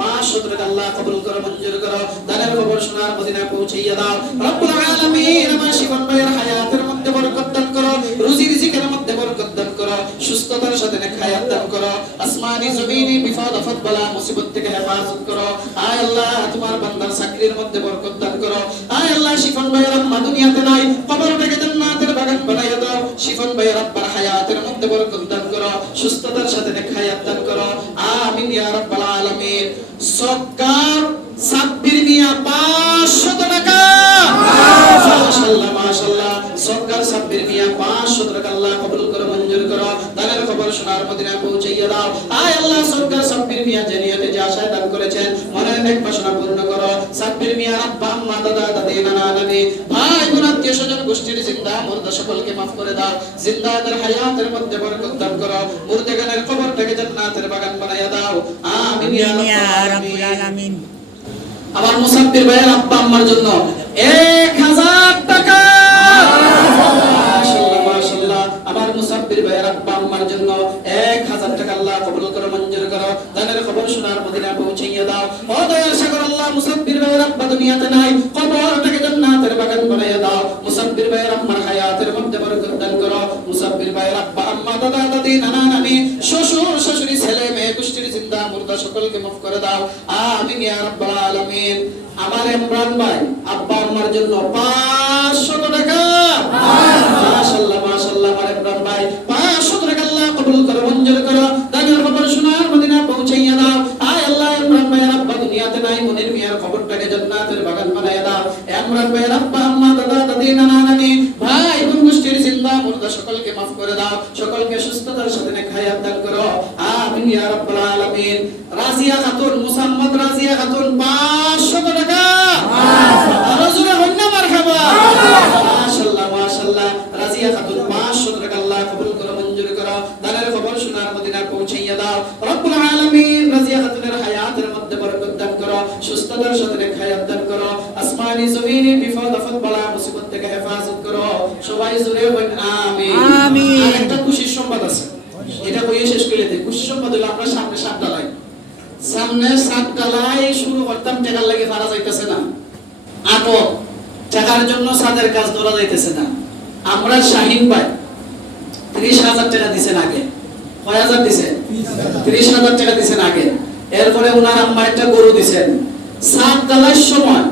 Chiffon ভাই 500 টাকা আল্লাহ কবুল করো, মঞ্জুর করো। দানের খবর শোনার মদিনায় পৌঁছাইয়া দাও। রব্বুল আলামিন আমার শিফন ভাইয়ের হায়াতের মধ্যে বরকত দান করো, রুজি রিজিকের মধ্যে বরকত দান করো, সুস্থতার সাথে নেক হায়াত করো আল্লাহ শিফন ভাইয়ের আম্মা নাই, কবর থেকে জান্নাতের বাগান বানাইয়া দাও। শিফন ভাইয়ের আব্বার হায়াতের মধ্যে বরকত দান করো, সুস্থতার সাথে নেক হায়াত দান করো। আমিন ইয়া রাব্বাল আলামিন সরকার সাব্বির মিয়া 500 টাকা মাশাআল্লাহ মাশাআল্লাহ সরকার মিয়া 500 টাকা আল্লাহ কবুল করো মঞ্জুর করো। দানের খবর শোনার মদিনায় পৌঁছাইয়া দাও। আয় আল্লাহ সরকার সাব্বির মিয়া যে নিয়তে যে আশায় দান করেছেন মনের নেক বাসনা পূর্ণ করো। সাব্বির মিয়া আব্বা আম্মা দাদা দাদি নানা নানি ভাই বোন আত্মীয় স্বজন গোষ্ঠীর জিন্দা মুর্দা সকলকে মাফ করে দাও। জিন্দাদের হায়াতের মধ্যে বরকত দান করো। মুর্দেগানের কবরটাকে জান্নাতের বাগান বানাইয়া দাও। আমিন ইয়া আমিন রাব্বাল রাব্বুল আলামিন। আলামিন। আমার মুসাফির ভাইয়ের আব্বা আম্মার জন্য এক আমার মুসাফির ভাইয়ের আব্বা আম্মার জন্য এক হাজার টাকা আল্লাহ কবুল করো, মঞ্জুর করো। তাদের খবর শোনার মদিনা পৌঁছাইয়া দাও। ও দয়ার সাগর, আল্লাহ মুসাফির ভাইয়ের আব্বা দুনিয়াতে নাই। কবরটাকে জান্নাতের বাগান বানাইয়া দাও। মুসাফির ভাইয়ের আম্মার হায়াতের মধ্যে বরকত দান করো। মুসাফির ভাইয়ের আব্বা, আম্মা, দাদা, দাদি, নানা, নানি, শ্বশুর, শাশুড়ি, ছেলে, মেয়ে গোষ্ঠীর জিন্দা, মুর্দা, সকলকে মাফ করে দাও। আমিন ইয়া রাব্বাল আলামিন। আমার ইমরান ভাই, আব্বা, আম্মার জন্য 500 টাকা মাশাআল্লাহ মাশাআল্লাহ আমার ইমরান ভাই 500 টাকা আল্লাহ কবুল করো মঞ্জুর করো দানের খবর শোনার মদিনা পৌঁছাইয়া দাও আয় আল্লাহ ইমরান ভাইয়ের আব্বা দুনিয়াতে নাই মনির মিয়ার খবরটাকে জান্নাতের বাগান বানায় দাও। ইমরান পে আব্বা আম্মা, দাদা, দাদি, নানা, নানি, ভাই, বোন গোষ্ঠীর জিন্দা, মুর্দা, সকলকে মাফ করে দাও। সকলকে সুস্থতার সাথে নেক হায়াত দান করো। আমিন, ইয়া রাব্বুল আলামিন। রাজিয়া খাতুন, মুসাম্মদ রাজিয়া খাতুন 500 টাকা আরও জোরে হন্না মারহাবা মাশাআল্লাহ মাশাআল্লাহ রাজিয়া খাতুন 500 টাকা আল্লাহ কবুল করো মঞ্জুর করো দানের খবর শোনার মদিনা পৌঁছাইয়া দাও রব্বুল আলামিন রাজিয়া খাতুনের হায়াতের মধ্যে বরকত দান করো সুস্থতার সাথে হায়াত দান করো। আসমানি জমিনি বিপদ আপদ বালা মুসিবত থেকে হেফাজত করো। সবাই জোরে বলেন আমিন। আমিন। আর একটা খুশির সংবাদ আছে। এটা বইয়ে শেষ করে দিই। খুশির সংবাদ হলো আমরা সামনে সাত ডালাই। সামনে সাত ডালাই শুরু করতাম টাকার লাগে পারা যাইতেছে না। আটক টাকার জন্য সাদের কাজ ধরা যাইতেছে না। আমরা শাহিন ভাই ত্রিশ হাজার টাকা দিছেন আগে। কয় হাজার দিছেন? ত্রিশ হাজার টাকা দিছেন আগে। এরপরে উনার আম্মা একটা গরু দিছেন। সাত ডালার সময়